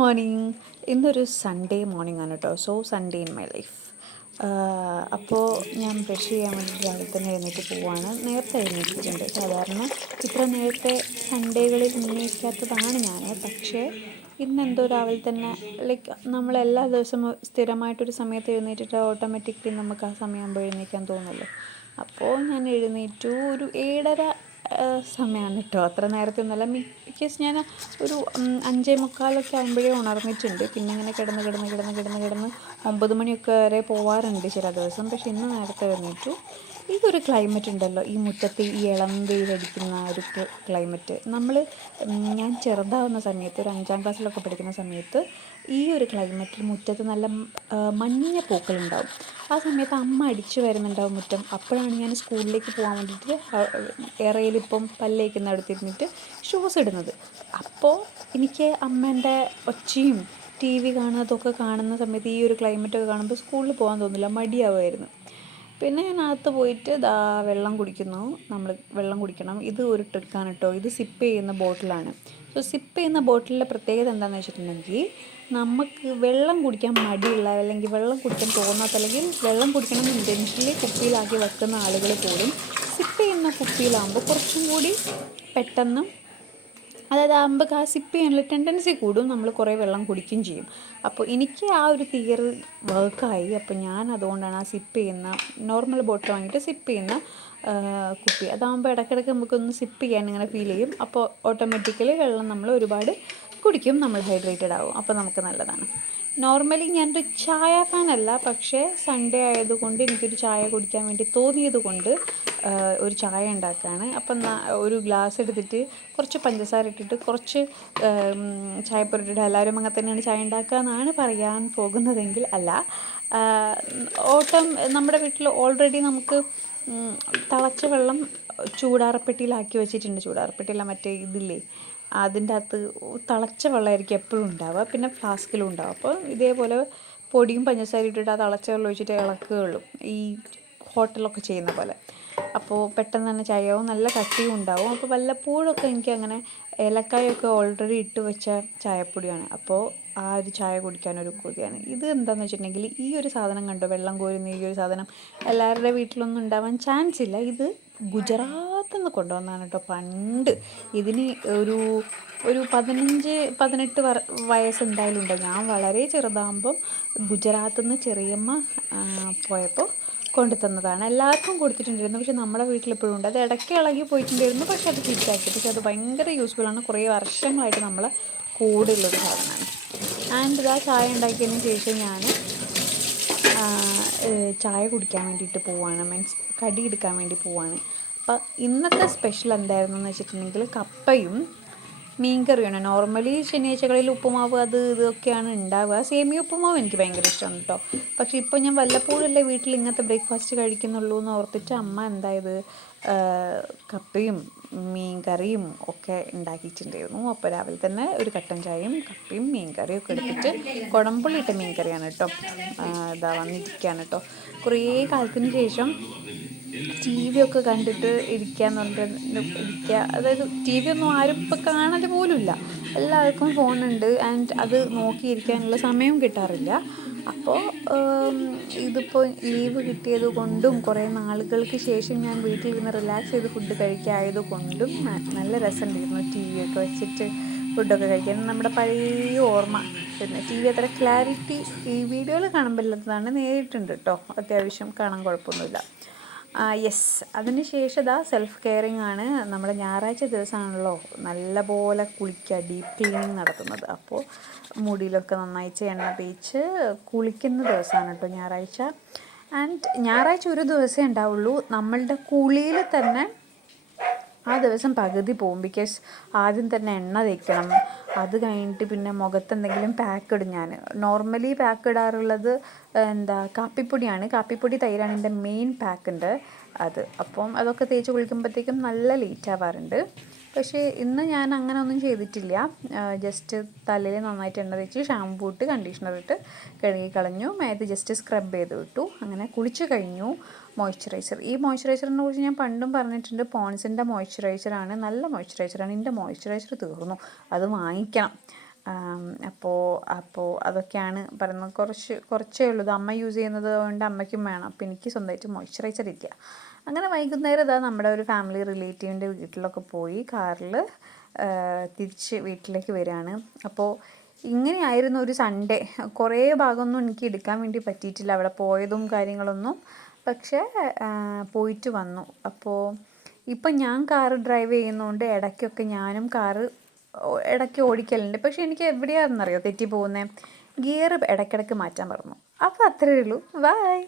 Morning. ഇന്നൊരു Sunday morning ആണ് കേട്ടോ. So Sunday in my life. അപ്പോൾ ഞാൻ ബ്രഷ് ചെയ്യാൻ വേണ്ടി രാവിലെ തന്നെ എഴുന്നേറ്റ് പോവാണ്. നേരത്തെ എഴുന്നേറ്റിട്ടുണ്ട്. സാധാരണ ഇത്ര നേരത്തെ സൺഡേകളിൽ എഴുന്നേൽക്കാത്തതാണ് ഞാൻ. പക്ഷേ ഇന്നെന്തോ രാവിലെ തന്നെ ലൈക്ക് നമ്മളെല്ലാ ദിവസവും സ്ഥിരമായിട്ടൊരു സമയത്ത് എഴുന്നേറ്റിട്ട് ഓട്ടോമാറ്റിക്കലി നമുക്ക് ആ സമയമാകുമ്പോൾ എഴുന്നേൽക്കാൻ തോന്നുമല്ലോ. അപ്പോൾ ഞാൻ എഴുന്നേറ്റു. ഒരു 7:30 സമയമാണ് കേട്ടോ. അത്ര നേരത്തെ ഒന്നുമല്ല. ബിക്കോസ് ഞാൻ ഒരു 5:45 ആകുമ്പോഴേ ഉണർന്നിട്ടുണ്ട്. പിന്നെ ഇങ്ങനെ കിടന്ന് 9 മണിയൊക്കെ വരെ പോവാറുണ്ട് ചില ദിവസം. പക്ഷെ ഇന്ന് നേരത്തെ എഴുന്നേറ്റു. ഇതൊരു ക്ലൈമറ്റ് ഉണ്ടല്ലോ, ഈ മുറ്റത്ത് ഈ ഇളം വെയിലടിക്കുന്ന ഒരു ക്ലൈമറ്റ്. ഞാൻ ചെറുതാവുന്ന സമയത്ത്, ഒരു 5ാം ക്ലാസ്സിലൊക്കെ പഠിക്കുന്ന സമയത്ത് ഈ ഒരു ക്ലൈമറ്റിൽ മുറ്റത്ത് നല്ല മഞ്ഞ പൂക്കളുണ്ടാവും. ആ സമയത്ത് അമ്മ അടിച്ചു വരുന്നുണ്ടാവും മുറ്റം. അപ്പോഴാണ് ഞാൻ സ്കൂളിലേക്ക് പോകാൻ വേണ്ടിയിട്ട് ഇറയിലിപ്പം പല്ലേക്കുന്ന അടുത്തിരുന്നിട്ട് ഷൂസ് ഇടുന്നത്. അപ്പോൾ എനിക്ക് അമ്മേൻ്റെ ഒച്ചയും TV കാണുന്നതൊക്കെ കാണുന്ന സമയത്ത് ഈ ഒരു ക്ലൈമറ്റൊക്കെ കാണുമ്പോൾ സ്കൂളിൽ പോകാൻ തോന്നില്ല, മടിയാവുമായിരുന്നു. പിന്നെ ഞാൻ അകത്ത് പോയിട്ട് വെള്ളം കുടിക്കുന്നു. നമ്മൾ വെള്ളം കുടിക്കണം. ഇത് ഒരു ട്രിക്കാണ് കേട്ടോ. ഇത് സിപ്പ് ചെയ്യുന്ന ബോട്ടിലാണ്. സോ സിപ്പ് ചെയ്യുന്ന ബോട്ടിലിൻ്റെ പ്രത്യേകത എന്താണെന്ന് വെച്ചിട്ടുണ്ടെങ്കിൽ, നമുക്ക് വെള്ളം കുടിക്കാൻ മടിയുള്ള, അല്ലെങ്കിൽ വെള്ളം കുടിക്കാൻ തോന്നാത്ത, അല്ലെങ്കിൽ വെള്ളം കുടിക്കണം ഇൻറ്റൻഷനലി കുപ്പിയിലാക്കി വെക്കുന്ന ആളുകൾ പോലും സിപ്പ് ചെയ്യുന്ന കുപ്പിയിലാകുമ്പോൾ കുറച്ചും കൂടി പെട്ടെന്ന്, അതായത് ആകുമ്പോൾ ആ സിപ്പ് ചെയ്യാനുള്ള ടെൻഡൻസി കൂടും, നമ്മൾ കുറേ വെള്ളം കുടിക്കുകയും ചെയ്യും. അപ്പോൾ എനിക്ക് ആ ഒരു തിയറി വർക്കായി. അപ്പോൾ ഞാൻ അതുകൊണ്ടാണ് ആ സിപ്പ് ചെയ്യുന്ന നോർമൽ ബോട്ടിൽ വാങ്ങിയിട്ട് സിപ്പ് ചെയ്യുന്ന കുപ്പി. അതാകുമ്പോൾ ഇടയ്ക്കിടയ്ക്ക് നമുക്കൊന്ന് സിപ്പ് ചെയ്യാൻ ഇങ്ങനെ ഫീൽ ചെയ്യും. അപ്പോൾ ഓട്ടോമാറ്റിക്കലി വെള്ളം നമ്മൾ ഒരുപാട് കുടിക്കും, നമ്മൾ ഹൈഡ്രേറ്റഡ് ആവും. അപ്പോൾ നമുക്ക് നല്ലതാണ്. നോർമലി ഞാനൊരു ചായ ഫാനല്ല, പക്ഷേ സൺഡേ ആയതുകൊണ്ട് എനിക്കൊരു ചായ കുടിക്കാൻ വേണ്ടി തോന്നിയത് കൊണ്ട് ഒരു ചായ ഉണ്ടാക്കുകയാണ്. അപ്പം ഒരു ഗ്ലാസ് എടുത്തിട്ട് കുറച്ച് പഞ്ചസാര ഇട്ടിട്ട് കുറച്ച് ചായപ്പൊടി ഇട്ടിട്ട്, എല്ലാവരും അങ്ങനെ തന്നെയാണ് ചായ ഉണ്ടാക്കുക എന്നാണ് പറയാൻ പോകുന്നതെങ്കിൽ അല്ല. നമ്മുടെ വീട്ടിൽ ഓൾറെഡി നമുക്ക് തിളച്ച വെള്ളം ചൂടാറപ്പെട്ടിയിലാക്കി വെച്ചിട്ടുണ്ട്. ചൂടാറപ്പെട്ടിയില്ല, മറ്റേ ഇതില്ലേ, അതിൻ്റെ അകത്ത് തിളച്ച വെള്ളമായിരിക്കും എപ്പോഴും ഉണ്ടാവുക. പിന്നെ ഫ്ലാസ്കിലും ഉണ്ടാവും. അപ്പോൾ ഇതേപോലെ പൊടിയും പഞ്ചസാര ഇട്ടിട്ട് ആ തിളച്ച വെള്ളം ഒഴിച്ചിട്ട് ഇളക്കുകയുള്ളൂ, ഈ ഹോട്ടലൊക്കെ ചെയ്യുന്ന പോലെ. അപ്പോൾ പെട്ടെന്ന് തന്നെ ചായയാവും, നല്ല കട്ടിയും ഉണ്ടാവും. അപ്പോൾ വല്ലപ്പോഴൊക്കെ എനിക്കങ്ങനെ ഏലക്കായൊക്കെ ഓൾറെഡി ഇട്ട് വെച്ച ചായപ്പൊടിയാണ്. അപ്പോൾ ആ ഒരു ചായ കുടിക്കാനൊരു കൊതിയാണ്. ഇത് എന്താണെന്ന് വെച്ചിട്ടുണ്ടെങ്കിൽ, ഈ ഒരു സാധനം കണ്ടോ, വെള്ളം കോരുന്ന ഈ ഒരു സാധനം എല്ലാവരുടെ വീട്ടിലൊന്നും ഉണ്ടാവാൻ ചാൻസ് ഇല്ല. ഇത് ഗുജറാത്തിൽ നിന്ന് കൊണ്ടുവന്നതാണ് കേട്ടോ. പണ്ട് ഇതിന് ഒരു 15-18 വയസ്സുണ്ടായാലും ഉണ്ട്. ഞാൻ വളരെ ചെറുതാകുമ്പം ഗുജറാത്തിൽ നിന്ന് ചെറിയമ്മ പോയപ്പോൾ കൊണ്ടു തന്നതാണ്. എല്ലാവർക്കും കൊടുത്തിട്ടുണ്ടായിരുന്നു, പക്ഷെ നമ്മുടെ വീട്ടിലെപ്പോഴും ഉണ്ട്. അത് ഇടയ്ക്ക് ഇളകി പോയിട്ടുണ്ടായിരുന്നു, പക്ഷെ അത് ഫിറ്റാക്കി. പക്ഷെ അത് ഭയങ്കര യൂസ്ഫുള്ളാണ്. കുറേ വർഷങ്ങളായിട്ട് നമ്മളെ കൂടെയുള്ളൊരു സാധനമാണ്. ആൻഡ് ഇതാ ചായ ഉണ്ടാക്കിയതിന് ശേഷം ഞാൻ ചായ കുടിക്കാൻ വേണ്ടിയിട്ട് പോവാണ്, മീൻസ് കടി എടുക്കാൻ വേണ്ടി പോവാണ്. അപ്പം ഇന്നത്തെ സ്പെഷ്യൽ എന്തായിരുന്നു എന്ന് വെച്ചിട്ടുണ്ടെങ്കിൽ, കപ്പയും മീൻകറിയാണ്. നോർമലി ശനിയാഴ്ചകളിൽ ഉപ്പുമാവ് അത് ഇതൊക്കെയാണ് ഉണ്ടാവുക. സേമിയ ഉപ്പുമാവ് എനിക്ക് ഭയങ്കര ഇഷ്ടമാണ് കേട്ടോ. പക്ഷേ ഇപ്പോൾ ഞാൻ വല്ലപ്പോഴല്ലേ വീട്ടിൽ ഇങ്ങനത്തെ ബ്രേക്ക്ഫാസ്റ്റ് കഴിക്കുന്നുള്ളൂ എന്ന് ഓർത്തിട്ട് അമ്മ എന്തായത് കപ്പയും മീൻകറിയും ഒക്കെ ഉണ്ടാക്കിയിട്ടുണ്ടായിരുന്നു. അപ്പോൾ രാവിലെ തന്നെ ഒരു കട്ടൻ ചായയും കപ്പയും മീൻകറിയും ഒക്കെ എടുത്തിട്ട്, കുടംപുളിയിട്ട മീൻകറിയാണ് കേട്ടോ. ഇതാ വന്നിരിക്കുകയാണ് കേട്ടോ. കുറേ കാലത്തിന് ശേഷം TV ഒക്കെ കണ്ടിട്ട് ഇരിക്കുകയെന്ന് പറഞ്ഞിട്ട് അതായത് TV ഒന്നും ആരും ഇപ്പോൾ കാണൽ പോലുമില്ല. എല്ലാവർക്കും ഫോണുണ്ട്. ആൻഡ് അത് നോക്കിയിരിക്കാനുള്ള സമയവും കിട്ടാറില്ല. അപ്പോൾ ഇതിപ്പോൾ ലീവ് കിട്ടിയത് കൊണ്ടും കുറേ നാളുകൾക്ക് ശേഷം ഞാൻ വീട്ടിലിരുന്ന് റിലാക്സ് ചെയ്ത് ഫുഡ് കഴിക്കായത് കൊണ്ടും നല്ല രസമുണ്ടായിരുന്നു. TV ഒക്കെ വെച്ചിട്ട് ഫുഡൊക്കെ കഴിക്കാൻ നമ്മുടെ പഴയ ഓർമ്മ. പിന്നെ TV അത്ര ക്ലാരിറ്റി ഈ വീഡിയോയിൽ കാണുമ്പോൾ ഇല്ലാത്തതാണ്, നേരിട്ടുണ്ട് കേട്ടോ. അത്യാവശ്യം കാണാൻ കുഴപ്പമൊന്നുമില്ല. യെസ്. അതിന് ശേഷം സെൽഫ് കെയറിങ് ആണ്. നമ്മൾ ഞായറാഴ്ച ദിവസമാണല്ലോ നല്ല പോലെ കുളിക്കുക, ഡീപ്പ് ക്ലീനിങ് നടത്തുന്നത്. അപ്പോൾ മുടിയിലൊക്കെ നന്നായിട്ട് എണ്ണ തേച്ച് കുളിക്കുന്ന ദിവസമാണ് കേട്ടോ ഞായറാഴ്ച. ആൻഡ് ഞായറാഴ്ച ഒരു ദിവസമേ ഉണ്ടാവുള്ളൂ. നമ്മളുടെ കുളിയിൽ തന്നെ ആ ദിവസം പകുതി പോകും. ബിക്കോസ് ആദ്യം തന്നെ എണ്ണ തേക്കണം, അത് കഴിഞ്ഞിട്ട് പിന്നെ മുഖത്ത് എന്തെങ്കിലും പാക്ക് ഇടും. ഞാൻ നോർമലി പാക്ക് ഇടാറുള്ളത് കാപ്പിപ്പൊടിയാണ്. കാപ്പിപ്പൊടി തൈരാണ് എൻ്റെ മെയിൻ പാക്ക് ഉണ്ട് അത്. അപ്പം അതൊക്കെ തേച്ച് കുളിക്കുമ്പോഴത്തേക്കും നല്ല ലേറ്റ് ആവാറുണ്ട്. പക്ഷേ ഇന്ന് ഞാൻ അങ്ങനെ ഒന്നും ചെയ്തിട്ടില്ല. ജസ്റ്റ് തലയിൽ നന്നായിട്ട് എണ്ണ തേച്ച് ഷാമ്പൂ ഇട്ട് കണ്ടീഷണർ ഇട്ട് കഴുകി കളഞ്ഞു. മേത്ത് ജസ്റ്റ് സ്ക്രബ് ചെയ്ത് വിട്ടു. അങ്ങനെ കുളിച്ച് കഴിഞ്ഞു. മോയ്സ്ചറൈസർ, ഈ മോയ്സ്ചറൈസറിനെ കുറിച്ച് ഞാൻ പണ്ടും പറഞ്ഞിട്ടുണ്ട്. പോൺസിൻ്റെ മോയ്സ്ചറൈസറാണ്, നല്ല മോയ്സ്ചറൈസറാണ്. എൻ്റെ മോയ്സ്ചറൈസർ തീർന്നു, അത് വാങ്ങിക്കണം. അപ്പോൾ അപ്പോൾ അതൊക്കെയാണ് പറയുന്നത്. കുറച്ചേ ഉള്ളൂ. ഇത് അമ്മ യൂസ് ചെയ്യുന്നത് കൊണ്ട് അമ്മയ്ക്കും വേണം. അപ്പോൾ എനിക്ക് സ്വന്തമായിട്ട് മോയ്സ്ചറൈസർ ഇല്ല. അങ്ങനെ വൈകുന്നേരം ഇതാ നമ്മുടെ ഒരു ഫാമിലി റിലേറ്റീവിൻ്റെ വീട്ടിലൊക്കെ പോയി കാറിൽ തിരിച്ച് വീട്ടിലേക്ക് വരികയാണ്. അപ്പോൾ ഇങ്ങനെയായിരുന്നു ഒരു സൺഡേ. കുറേ ഭാഗമൊന്നും എനിക്ക് എടുക്കാൻ വേണ്ടി പറ്റിയിട്ടില്ല അവിടെ പോയതും കാര്യങ്ങളൊന്നും. പക്ഷേ പോയിട്ട് വന്നു. അപ്പോൾ ഇപ്പം ഞാൻ കാറ് ഡ്രൈവ് ചെയ്യുന്നതുകൊണ്ട് ഇടയ്ക്കൊക്കെ ഞാനും കാറ് ഇടയ്ക്ക് ഓടിക്കലുണ്ട്. പക്ഷേ എനിക്ക് എവിടെയാണെന്നറിയോ തെറ്റി പോകുന്നത്, ഗിയർ ഇടയ്ക്കിടയ്ക്ക് മാറ്റാൻ പറഞ്ഞു. അപ്പോൾ അത്രയേ ഉള്ളൂ. ബൈ.